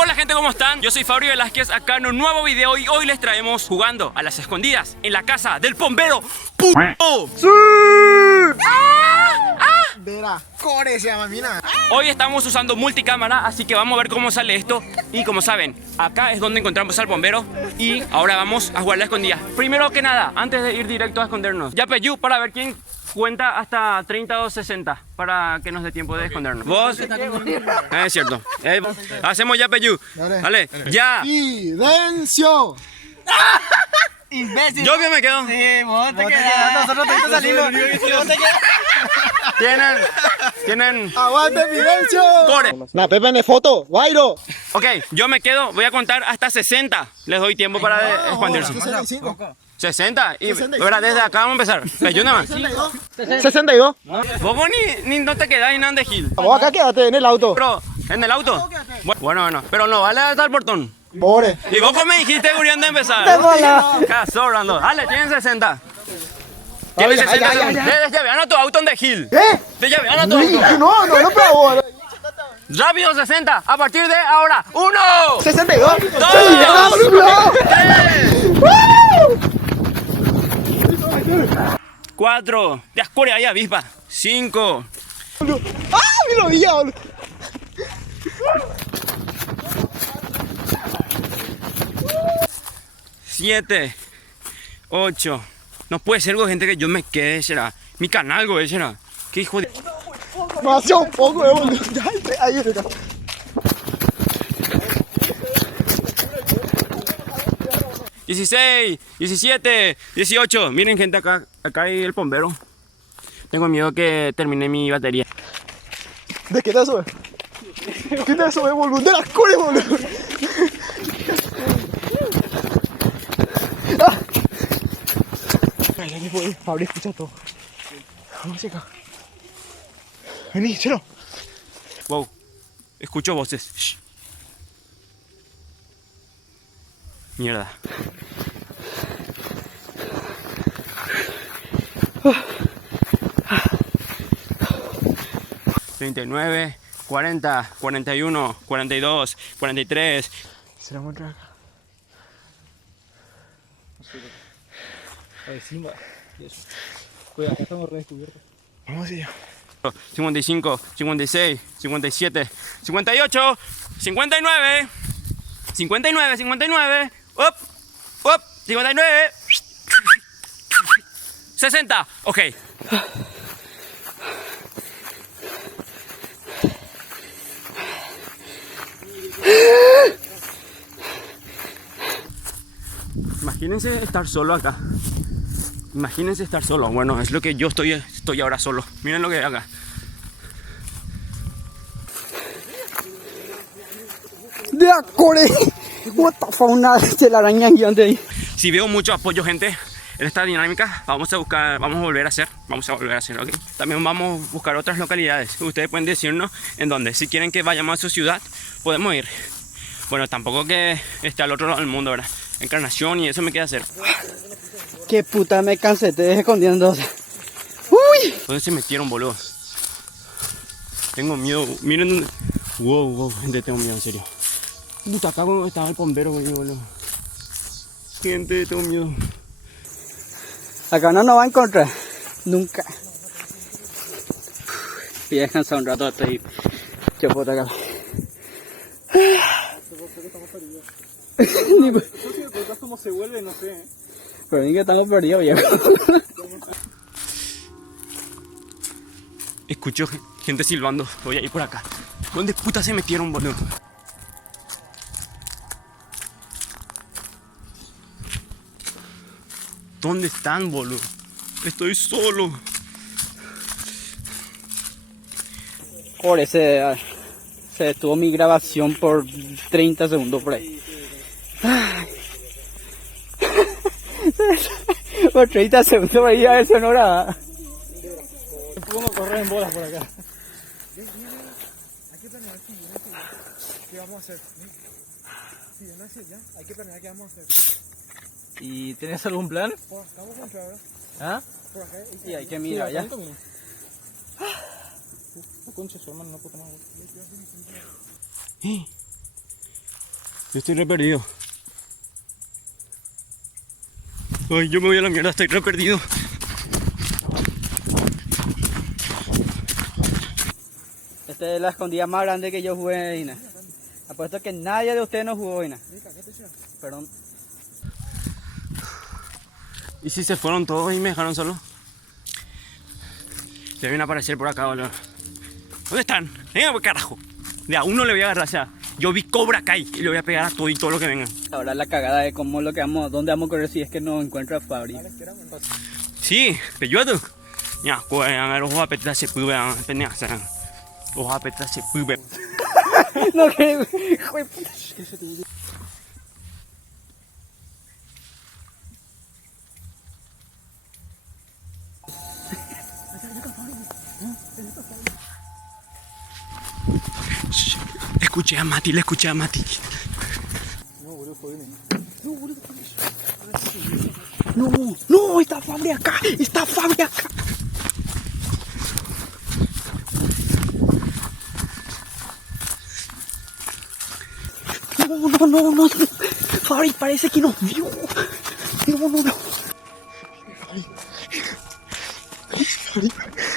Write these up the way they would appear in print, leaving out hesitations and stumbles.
Hola gente, ¿cómo están? Yo soy Fabio Velázquez acá en un nuevo video y hoy les traemos jugando a las escondidas en la casa del bombero. ¡Sí! Vera, core se llama, mira. Hoy estamos usando multicámara, así que vamos a ver cómo sale esto. Y como saben, acá es donde encontramos al bombero. Y ahora vamos a jugar la escondida. Primero que nada, antes de ir directo a escondernos, ya Peyu, para ver quién cuenta hasta 30 o 60 para que nos dé tiempo de escondernos. ¿Vos? Es cierto. Hacemos ya Peyu. Dale, ya. ¡Silencio! Imbécil. Yo que me quedo. Sí, vos te quedás. Nosotros te salimos. Vos te quedás. Tienen ¡Aguante, silencio! core. Na Pepe en foto, Guairo. Ok, yo me quedo, voy a contar hasta 60. Les doy tiempo para expandirse. 65. 60 y 65. ahora desde acá vamos a empezar. Peyu nada más. 62. Vos ni no te quedás en Ande Gil. Vos acá quédate en el auto. Pero, ¿en el auto? Bueno, pero no vale hasta el portón. Bore. Y vos me dijiste, Gurián, de empezar. Sobrando. Dale, tienen 60. Tienen 60 segundos. Te llevan a tu auto en The Hill. ¿Qué? Te llevan a tu auto. No, pero vos. Rápido, 60. A partir de ahora. 1, 62. 4. Te ascure ahí, avispa. 5. ¡Ah! ¡Mi rodilla, boludo! 7, 8. No puede ser, gente, que yo me quede, será. Mi canal, güey, será. Qué hijo de... Demasiado poco, boludo. Ya, ahí está. 16, 17, 18. Miren, gente, acá hay el bombero. Tengo miedo que termine mi batería. ¿De qué te sube? ¿Qué te sube, boludo? De las cores, boludo. Fabri, escucha todo. Vamos a checar. Vení, chelo. Wow, escucho voces. Shh. Mierda. $39, 40, 41, 42, 43. ¿Será muy acá? Encima. Cuidado, acá estamos redescubiertos. Vamos allá. 55, 56, 57, 58, 59, 59, 59, up, 59, 60, ok. Imagínense estar solo acá. Imagínense estar solo. Bueno, es lo que yo estoy ahora solo. Miren lo que hay acá. De acore. What the fuck, una telaraña gigante ahí. Si veo mucho apoyo, gente, en esta dinámica, vamos a volver a hacer, ¿ok? También vamos a buscar otras localidades. Ustedes pueden decirnos en dónde. Si quieren que vayamos a su ciudad, podemos ir. Bueno, tampoco que esté al otro lado del mundo, ¿verdad? Encarnación y eso me queda hacer. Qué puta, me cansé, te dejé escondiendo. Uy. ¿Dónde se metieron, boludo? Tengo miedo. Miren dónde... Wow, gente, tengo miedo, en serio. Puta, acá cuando estaba el bombero, boludo. Gente, tengo miedo. Acá no nos va a encontrar. Nunca. Voy a descansar un rato hasta ahí. Qué puta acá. ¿Cómo se vuelve? No sé. Pero ni que estamos perdidos, viejo. Escucho gente silbando. Voy a ir por acá. ¿Dónde puta se metieron, boludo? ¿Dónde están, boludo? Estoy solo. Por ese... Se detuvo mi grabación por 30 segundos por ahí. Ay. Por 30 segundos por ahí a ver sonora. Podemos correr en bolas por acá. Hay que planear qué vamos a hacer. Si no es ya, hay que planear qué vamos a hacer. ¿Y tienes algún plan? Por acá vamos a entrar, ¿verdad? ¿Ah? Por acá. Sí, hay que mirar ya. Concha, su hermano, no puedo tomar. Yo estoy re perdido. Ay, yo me voy a la mierda, estoy re perdido. Esta es la escondida más grande que yo jugué, Ina. Apuesto que nadie de ustedes no jugó, Ina. Perdón. ¿Y si se fueron todos y me dejaron solo? Se vienen a aparecer por acá, boludo. ¿Dónde están? Venga, pues carajo. De a uno le voy a agarrar, o sea, yo vi Cobra Kai y le voy a pegar a todo y todo lo que venga. Ahora la cagada de cómo lo que vamos, dónde vamos a correr si es que no encuentro a Fabri. Sí, peyote. Ya, pues, a ver, ojo a petar se pude, pendeja, o sea. Ojo a petar se pude. No, que... Escuché a Mati, le escuché a Mati. No, no, está Fabri acá, está Fabri acá. No, Fabri parece que nos vio. No.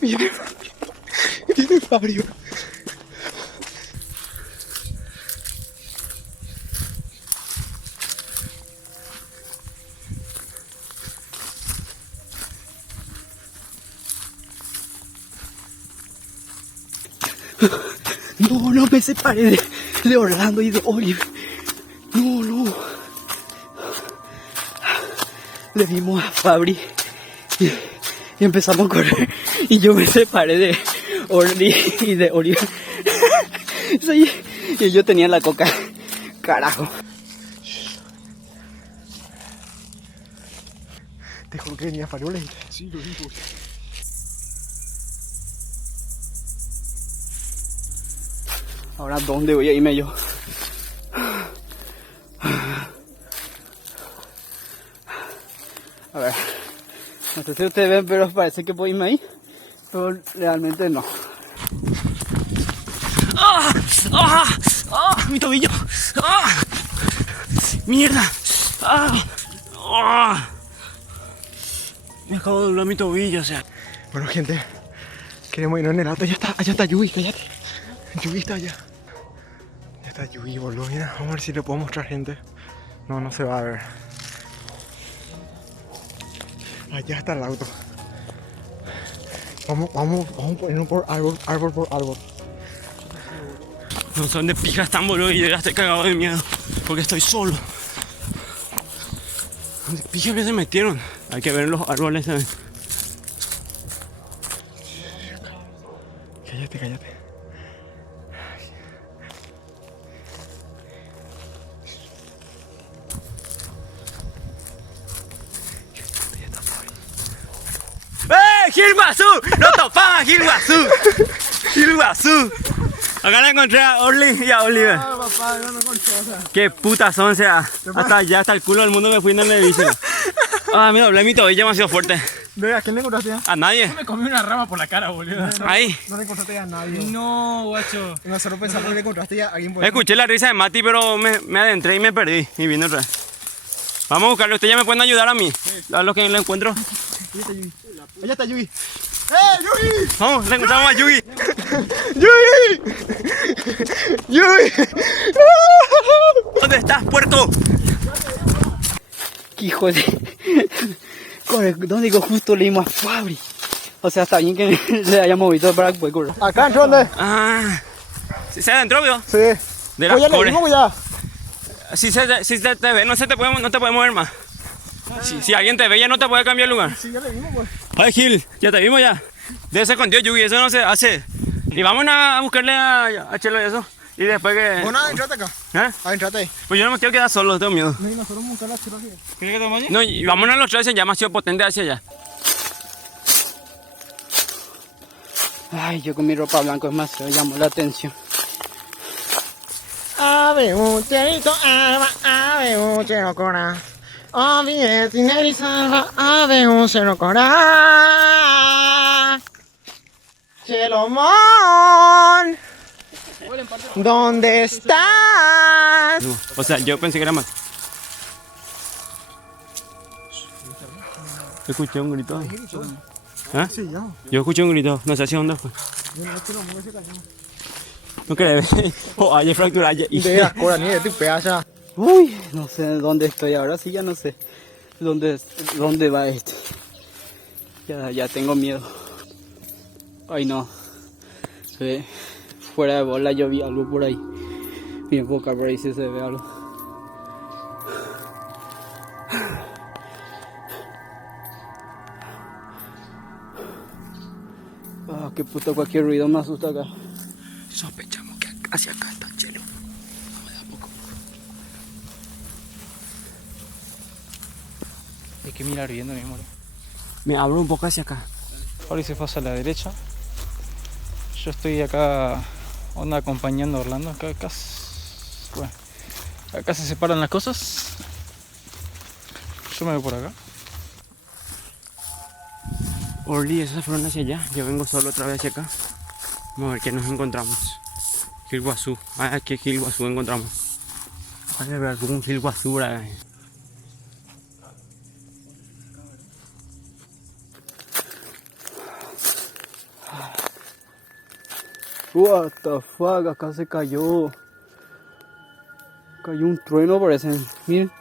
Viene Fabri. No me separé de Orlando y de Oliver. No. Le dimos a Fabri y empezamos a correr. Y yo me separé de Orly y de Oliver. Sí, y yo tenía la coca. Carajo. Te juro que venía faroles. Sí, lo vi. Ahora, ¿dónde voy a irme yo? A ver, no sé si ustedes ven, pero parece que puedo irme ahí, pero realmente no. Mi tobillo. Mierda. Me acabo de doblar mi tobillo, o sea. Bueno, gente, queremos irnos en el auto. Allá está Yui, cállate. Yui está allá. Ya está Yui, boludo. Mira, vamos a ver si le puedo mostrar, gente. No se va a ver. Allá está el auto. Vamos a ponernos por árbol por árbol. No sé dónde pijas están, boludo, y yo ya estoy cagado de miedo. Porque estoy solo. ¿Dónde pijas se metieron? Hay que ver los árboles, ¿sabes? Cállate. ¡Gil Guazú! ¡No topamos a Gil Guazú! ¡Gil Guazú! Acá la encontré a Orly y a Oliver. Papá, yo no encontré, o sea. ¡Qué putas son, o sea! Hasta allá, hasta el culo del mundo me fui en el edificio. Me doblé mi tobillo demasiado fuerte. ¿A quién le encontraste ya? A nadie. Me comí una rama por la cara, boludo. Ahí. No le encontraste a nadie. No, guacho. Nosotros pensamos que le encontraste a alguien por Escuché la risa de Mati, pero me adentré y me perdí. Y vine otra vez. Vamos a buscarlo. ¿Ustedes ya me pueden ayudar a mí? A los que lo encuentro. Allá está Yui. ¡Yui! Vamos, le encontramos a Yugi. ¡Yui! ¿Dónde estás, puerco? ¡Qué hijo de... Corre, ¿dónde digo? Justo le dimos a Fabri. O sea, está bien que le hayamos visto para que pueda correr. ¿Acá entró dónde? ¿Sí se adentró, vio? Sí. De las Oye, le cores. dimos ya. Si se te ve, no te puede mover más. Si alguien te ve, ya no te puede cambiar el lugar. Sí, ya le dimos, pues. Ay, Gil, ya te vimos ya. Debe ser contigo, Yugi, eso no se hace. Y vamos a buscarle a Chelo y eso. Y después que... Bueno, adentrate acá. Adentrate ahí. Pues yo no me quiero quedar solo, tengo miedo. No, y nosotros vamos a buscar la chela aquí. ¿Quieres que te bañe? No, y vámonos a los tres, ya demasiado potente hacia allá. Ay, yo con mi ropa blanca es más, me llamó la atención. Ave un cerito alba, ave un cero cora. Ave tineri salva, ave un cero cora. Chelomón. ¿Dónde estás? O sea, yo pensé que era más. Escuché un grito. ¿Ah? Sí, ya. Yo escuché un grito. No sé hacia dónde fue. No crees. Oh, hay fractura. De las coras, ni de tu pedazo. Uy, no sé dónde estoy ahora, sí ya no sé dónde va esto. Ya tengo miedo. Ay no. Fuera de bola yo vi algo por ahí. Voy a enfocar por ahí si se ve algo. Ah, qué puta, cualquier ruido me asusta acá. Sospechamos que hacia acá está el cielo. No me da poco. Hay que mirar bien, mi amor. Me abro un poco hacia acá. Ahora se pasa a la derecha. Yo estoy acá, onda acompañando a Orlando. Bueno, acá se separan las cosas. Yo me voy por acá. Orly, esas fueron hacia allá. Yo vengo solo otra vez hacia acá. Vamos a ver qué nos encontramos. Gilguazú. Ah, ¿qué Gilguazú encontramos? Vale, a ver algún Gilguazú por ahí. What the fuck, acá se cayó. Cayó un trueno parece. Miren.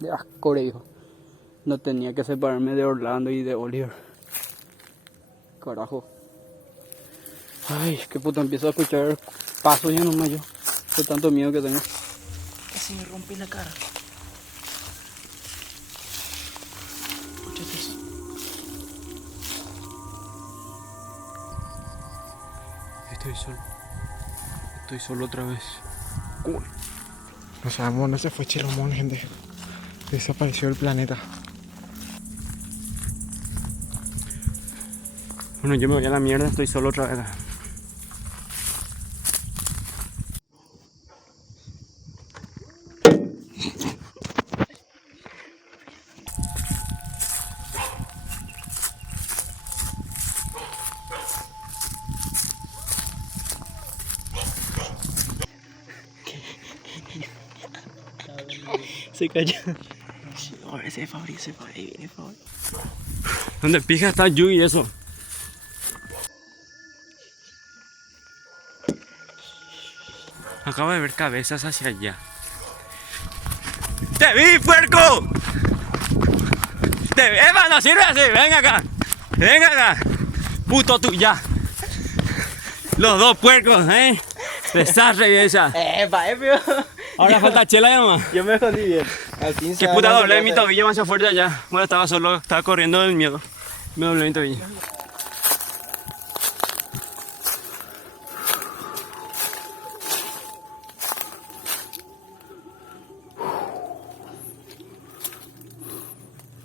De asco, hijo. No tenía que separarme de Orlando y de Oliver. Carajo. Ay, qué puta, empiezo a escuchar pasos ya nomás yo. De tanto miedo que tengo. Casi me rompí la cara. Escúchate eso. Estoy solo. Estoy solo otra vez. No sabemos dónde se fue Chelomón, gente. Desapareció el planeta. Bueno, yo me voy a la mierda, estoy solo otra vez acá. Se cayó. Ahora ese Fabri, ahí viene Fabri. ¿Dónde pija está Yu y eso? Acabo de ver cabezas hacia allá. ¡Te vi, puerco! ¡Te vi! ¡Eva, no sirve así! ¡Ven acá! ¡Ven acá! ¡Puto tú ya! Los dos puercos, ¿eh? Desastre y esa. Ahora falta chela ya nomás. Yo me escondí bien. Al fin Qué puta doblé mi tobillo más fuerte allá. Bueno, estaba solo, estaba corriendo del miedo. Me doblé mi tobillo.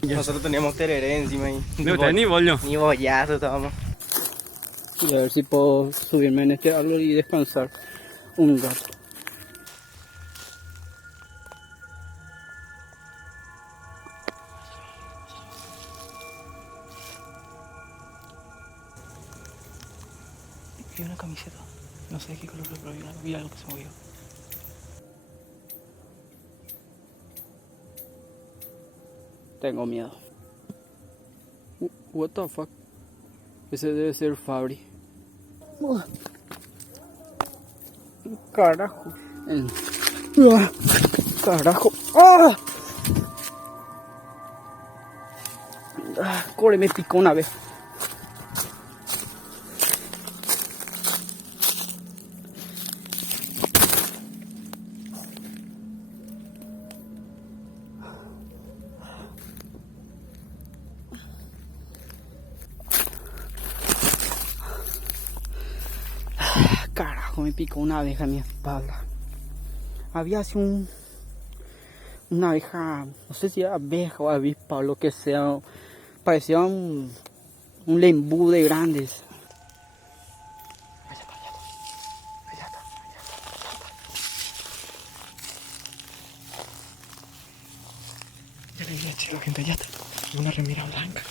Nosotros teníamos tereré encima ahí. No tenés ni bollo. Ni bollazo estábamos. Y a ver si puedo subirme en este árbol y descansar un rato. Vi una camiseta. No sé de qué color, pero vi algo que se movió. Tengo miedo. What the fuck? Ese debe ser Fabri. Carajo. Carajo. Corre, me picó una vez. Carajo, me picó una abeja en mi espalda. Había así una abeja, no sé si era abeja o avispa o lo que sea. Parecía un lembu de grandes. Ya le dije, chelo, gente, ya está. una remera blanca.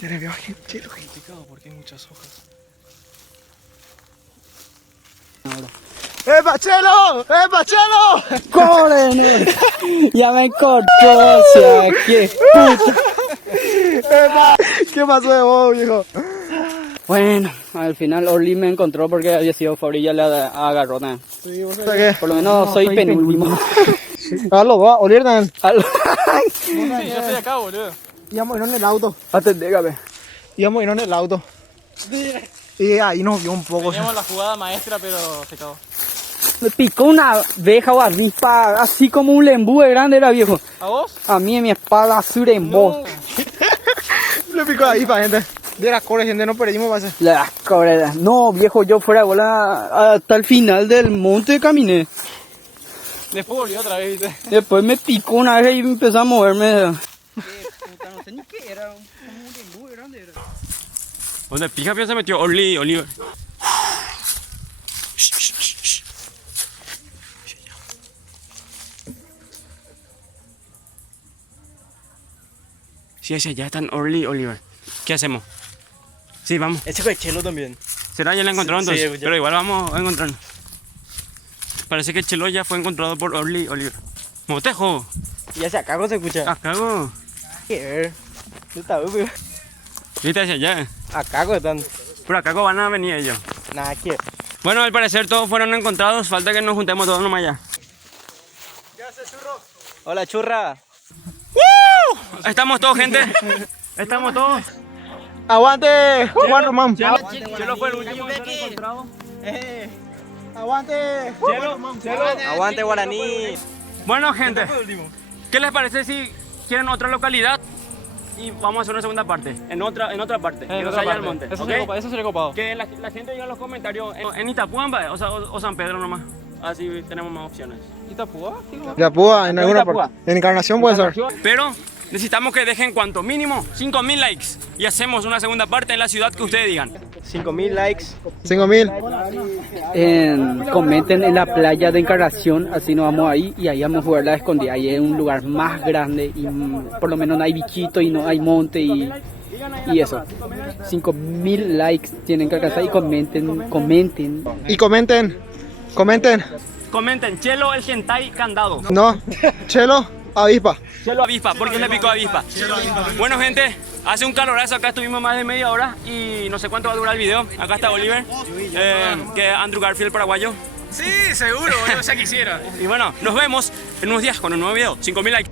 Ya le veo a gente, chelo. porque hay muchas hojas. ¡Epa, chelo! ¡Epa, chelo! ¡Corre, negro! Ya me encontró, o sea, qué puta. ¡Epa! ¿Qué pasó de vos, viejo? Bueno, al final Orly me encontró porque había sido Fabri, ya le agarró nada. Sí, ¿vos sabés qué? Por lo menos soy penúltimo. A los dos, Olierdan. Sí, yo estoy acá, boludo. Íbamos a ir en el auto. Atendé, Gabe. Íbamos a ir en el auto. Y ahí nos vio un poco. Teníamos la jugada maestra, pero se acabó. Me picó una abeja o avispa, así como un lembúe grande era, viejo. ¿A vos? A mí en mi espalda sur en voz. Le picó ahí para gente. De las cores, gente, no perdimos base. La cabrera. No, viejo, yo fuera de bola hasta el final del monte caminé. Después volvió otra vez, ¿viste? Después me picó una vez y empezó a moverme. Puta, no sé ni qué era, como un lembúe grande era. ¿Dónde pija se metió Orly, Oliver? Sí, hacia allá están Orly, Oliver. ¿Qué hacemos? Sí, vamos. Ese fue Chelo también. ¿Será ya la encontraron Sí, entonces? sí, ya. Pero igual vamos a encontrarlo. Parece que el Chelo ya fue encontrado por Orly, Oliver. Motejo. Y hacia acá no se escucha. Acá, go. ¿Qué? No está bien. Viste hacia allá. Acá están. Por acá van a venir ellos. Nada, ¿qué? Bueno, al parecer todos fueron encontrados. Falta que nos juntemos todos nomás ya. Hola, churra. Estamos todos, gente. Estamos todos. ¡Aguante! Juan Román. Chelo fue el último que se encontrado. ¡Aguante! Aguante, Guaraní. Bueno, gente, ¿qué les parece si quieren otra localidad? Y vamos a hacer una segunda parte, en otra parte, que no se vaya al monte. Eso, ¿ok? eso sería copado. Que la gente diga en los comentarios en Itapuamba o San Pedro nomás. Así tenemos más opciones. ¿Itapúa? Ya Púa, en alguna Itapúa. parte. En Encarnación puede ser. Pero necesitamos que dejen cuanto mínimo 5.000 likes y hacemos una segunda parte en la ciudad que ustedes digan. 5.000 likes. 5.000. Comenten en la playa de Encarnación, así nos vamos ahí y ahí vamos a jugar la escondida. Ahí es un lugar más grande y por lo menos no hay bichito y no hay monte y eso. 5.000 likes tienen que alcanzar y comenten. Y comenten. Comenten, Chelo el hentai candado. No, Chelo, avispa. Chelo avispa, porque le picó avispa. Bueno, gente, hace un calorazo, acá estuvimos más de media hora y no sé cuánto va a durar el video. Acá está Oliver, que es Andrew Garfield paraguayo. Sí, seguro, o sea, quisiera. Y bueno, nos vemos en unos días con un nuevo video. 5.000 likes.